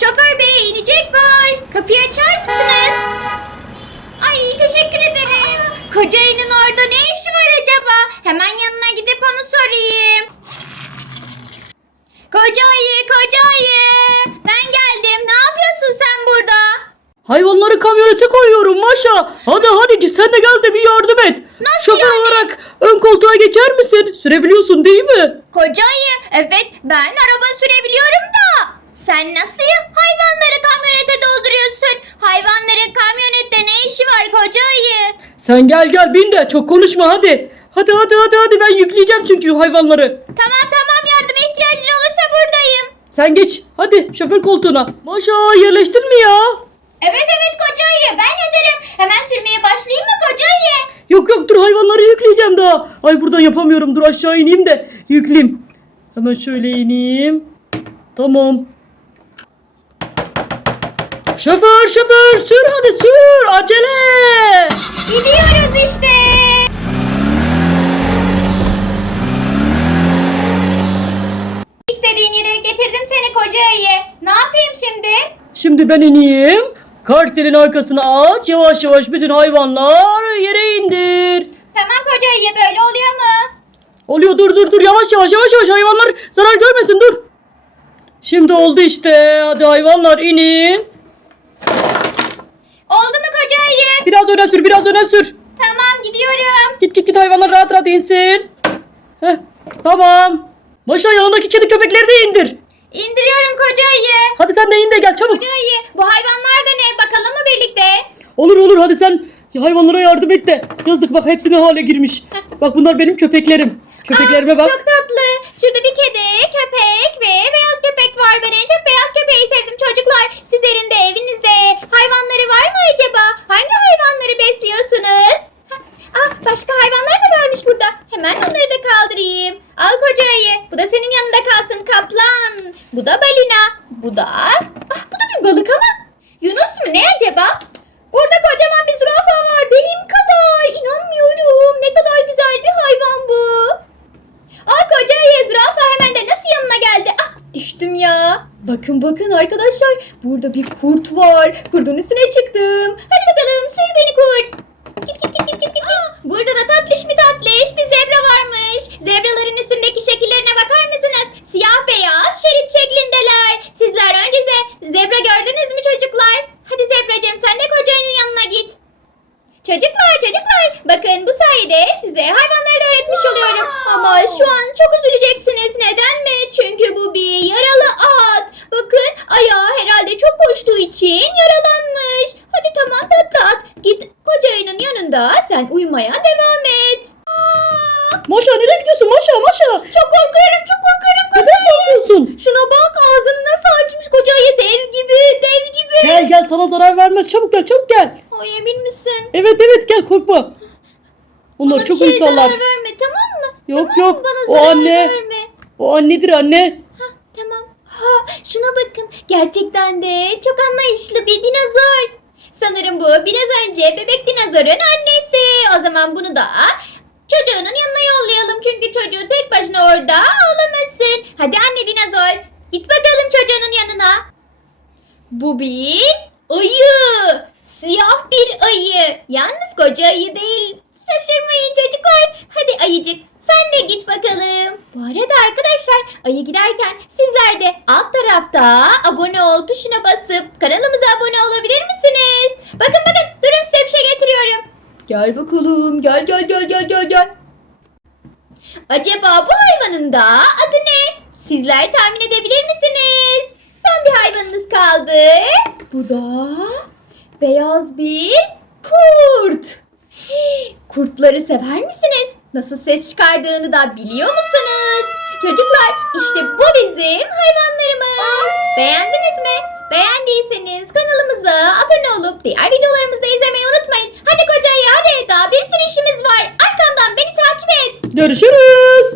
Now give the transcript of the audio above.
Şoför bey inecek var. Kapıyı açar mısınız? Ay teşekkür ederim. Koca ayının orada ne işi var acaba? Hemen yanına gidip onu sorayım. Koca ayı, koca ayı. Ben geldim. Ne yapıyorsun sen burada? Hayvanları kamyonete koyuyorum Maşa. Hadi hadi sen de gel de bir yardım et. Nasıl Şoför yani? olarak ön koltuğa geçer misin? Sürebiliyorsun değil mi? Koca ayı, evet ben araba sürebiliyorum da. Sen nasıl hayvanları kamyonete dolduruyorsun? Hayvanların kamyonette ne işi var koca ayı? Sen gel gel bin de çok konuşma hadi. Hadi hadi hadi hadi ben yükleyeceğim çünkü hayvanları. Tamam tamam yardıma ihtiyacın olursa buradayım. Sen geç hadi şoför koltuğuna. Maşa yerleştin mi ya? Evet evet koca ayı ben hazırım. Hemen sürmeye başlayayım mı koca ayı? Yok yok dur hayvanları yükleyeceğim daha. Ay buradan yapamıyorum dur aşağı ineyim de yükleyeyim. Hemen şöyle ineyim. Tamam. Şoför şoför sür hadi sür acele. Gidiyoruz işte. İstediğin yere getirdim seni koca ayı. Ne yapayım şimdi? Şimdi ben ineyim. Karselin arkasına aç yavaş yavaş bütün hayvanlar yere indir. Tamam koca ayı böyle oluyor mu? Oluyor dur dur dur yavaş yavaş yavaş yavaş hayvanlar zarar görmesin dur. Şimdi oldu işte hadi hayvanlar inin. Oldu mu koca ayı? Biraz öne sür biraz öne sür. Tamam gidiyorum. Git git git hayvanlar rahat rahat insin. Heh, tamam. Maşa yanındaki kedi köpekleri de indir. İndiriyorum koca ayı. Hadi sen de in de gel çabuk. Koca ayı bu hayvanlar da ne bakalım mı birlikte? Olur olur hadi sen hayvanlara yardım et de. Yazık bak hepsi ne hale girmiş. Bak bunlar benim köpeklerim. Köpeklerime Aa, bak. Çok tatlı. Şurada bir kedi, köpek ve beyaz köpek var. Ben en çok beyaz köpeği sevdim çocuklar. Sizlerin de evinizde hayvanları var mı acaba? Hangi hayvanları besliyorsunuz? Ha, Ah, başka hayvanlar da varmış burada. Hemen onları da kaldırayım. Ayı. Bu da senin yanında kalsın kaplan. Bu da balina. Bu da... Ah, bu da bir balık ama. Yunus mu ne acaba? Burada kocaman bir zürafa var. Benim kadar. İnanmıyorum. Ne kadar güzel bir hayvan bu. Aa koca ayı zürafa hemen de nasıl yanına geldi? Ah düştüm ya. Bakın bakın arkadaşlar burada bir kurt var. Kurdun üstüne çıktım. Hadi bakalım sür beni kurt. Git git git git git git. Aa, burada da tatlış mı tatlış bir zebra varmış. Zebraların üstündeki şekillerine bakar mısınız? Siyah beyaz şerit şeklindeler. Sizler önce de zebra gördünüz mü çocuklar? Hadi zebracığım sen de kocanın yanına git. Çocuklar çocuklar bakın bu sayede size hayvanları da öğretmiş oluyorum. Ama şu an çok üzüleceksiniz. Neden mi? Çünkü bu bir yaralı at. Bakın ayağı herhalde çok koştuğu için yaralanmış. Hadi tamam tatlı at. Git kocayının yanında sen uyumaya devam et. Maşa nereye gidiyorsun Maşa Maşa? çok korkuyorum çok korkuyorum Neden korkuyorsun? Şuna bak Gel sana zarar vermez çabuk gel çabuk gel. Ay emin misin? Evet evet gel korkma. Onlar Bana çok bir şey zarar verme tamam mı? Yok Tamam mı? yok Bana o zarar anne. verme. O annedir anne. Ha, tamam. Ha, şuna bakın. Gerçekten de çok anlayışlı bir dinozor. Sanırım bu biraz önce bebek dinozorun annesi. O zaman bunu da çocuğunun yanına yollayalım. Çünkü çocuğu tek başına orada ağlamasın. Hadi anne dinozor. Git bakalım çocuğunun yanına. Bu bir ayı. Siyah bir ayı. Yalnız koca ayı değil. Şaşırmayın çocuklar. Hadi ayıcık sen de git bakalım. Bu arada arkadaşlar ayı giderken sizler de alt tarafta abone ol tuşuna basıp kanalımıza abone olabilir misiniz? Bakın bakın durun size bir şey getiriyorum. Gel bakalım gel gel gel gel gel gel. Acaba bu hayvanın da adı ne? Sizler tahmin edebilir misiniz? Son bir hayvanınız kaldı. Bu da beyaz bir kurt. Kurtları sever misiniz? Nasıl ses çıkardığını da biliyor musunuz? Çocuklar işte bu bizim hayvanlarımız. Beğendiniz mi? Beğendiyseniz kanalımıza abone olup diğer videolarımızı da izlemeyi unutmayın. Hadi kocayı hadi daha bir sürü işimiz var. Arkamdan beni takip et. Görüşürüz.